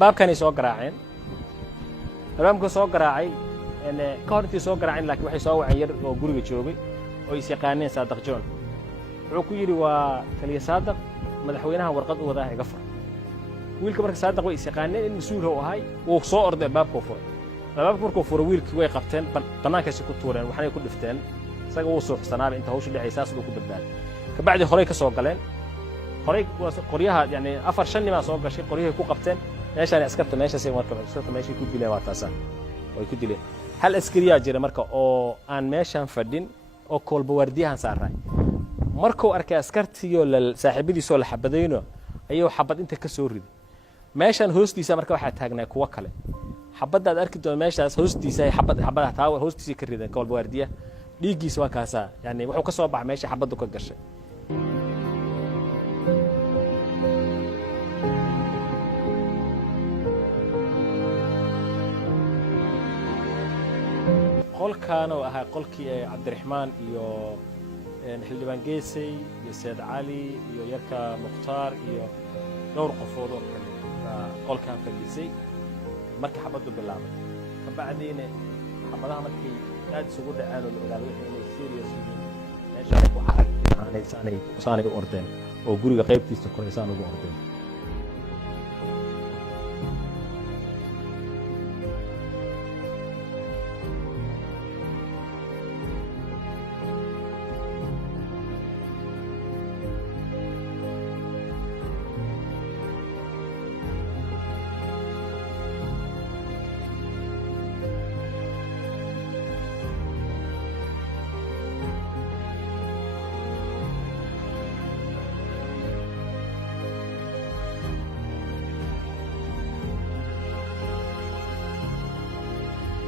الباب كان يسوق راعين الباب كان يسوق راعي إن كارتي يسوق راعين لكن واحد يسوق عير وجوري جوبي ويسيقانين صادق جون عكيري وكلي صادق مدحوينها ورقد وضاح قفر ويلك مركز صادق ويسيقانين المسؤول هو هاي وصور ده باب كفر الباب مركو فور ويلك way qabteen banaankaasi ku tuureen waxay ku dhifteen isaga uu soo xusanaaba inta hawshu dhacaysaas uu ku badbaad ka bacdi horay ka soo galeen horay qoryaha yani afar shan nima soo gashay qoryaha ku qabteen meeshaan askarta meeshaas ay markaa askarta meeshii ku dileen waa taasaan way ku dileen hal askariya jira marka oo aan meeshaan fadhin oo kolba wardiyahan saaray markuu arkay askartiyo saaxiibadiisoo la xabadayno ayuu xabad inta ka soo riday meeshaan hoostiisa marka waxa taagnaa kuwa kale xabadaad arki doon meeshaas hoostiisa ay xabadaha taa hoostiisa ka riday kolba wardiya dhiigiisa waa kaasa yani wuxuu ka soo baxay meesha xabadu ka gashay qolkaan oo ahaa qolkii Cabdiraxmaan iyo xildhibaan Geesay iyo Saad Cali iyo yarka Mukhtaar iyo dhowr qofood oo kale qolkaan fadhisay marka xabadu bilaabay ka bacdiina xabadaha markii aad isugu dhacaan oo la ogaaday inay serious yihiin meesha ay ku xaragtay u ordeen oo guriga qaybtiisa koreysaan ugu ordeen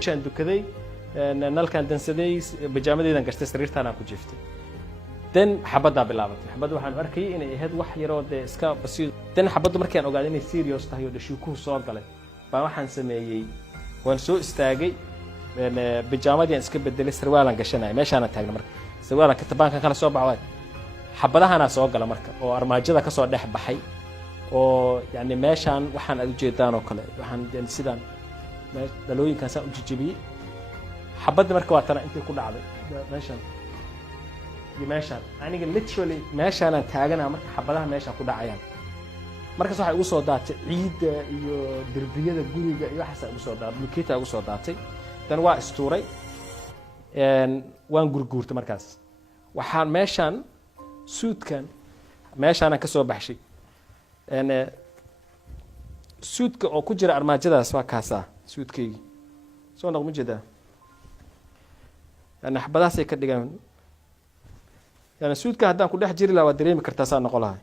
شان دكذي نالكان دنسدي بجامدي دان قشتي سريرتان aan ku jiftay dan xabada bilaabtay xabadu waxaan arkay inay ahayd wax yar oo iska basiid dan xabadu markii aan ogaaday inay serious tahay oo dhashu ku soo galay baa waxaan sameeyay waan soo istaagay bijaamadii aan iska bedelay sarwaalan gashanay meeshaan taagna marka sarwaalan ka tabaanka kala soo baxay xabadahana soo gala marka oo armaajada ka soo dhex baxay oo yani meeshaan waxaan aad u jeedaan oo kale waxaan sidaan dalooyinkan saa u jijibiyay xabadda marka waa tan intii ku dhacday meeshaan aniga literally meeshaan aan taaganaa marka xabadaha meeshaan ku dhacayaan markaas waxa ugu soo daatay ciidda iyo derbiyada guriga iyo waxa ugu soo daatay bulkeeta ugu soo daatay tan waa istuuray waan gurguurtay markaas waxaan meeshaan suudkan meeshaan ka soo baxshay suudka oo ku jira armaajadaas waa kaasa suudkaygi soo noqon ma jeedaa yani xabadaasay ka dhigaan yani suudka haddaan ku dhex jiri lahaa waa dareemi kartaa saa noqon lahay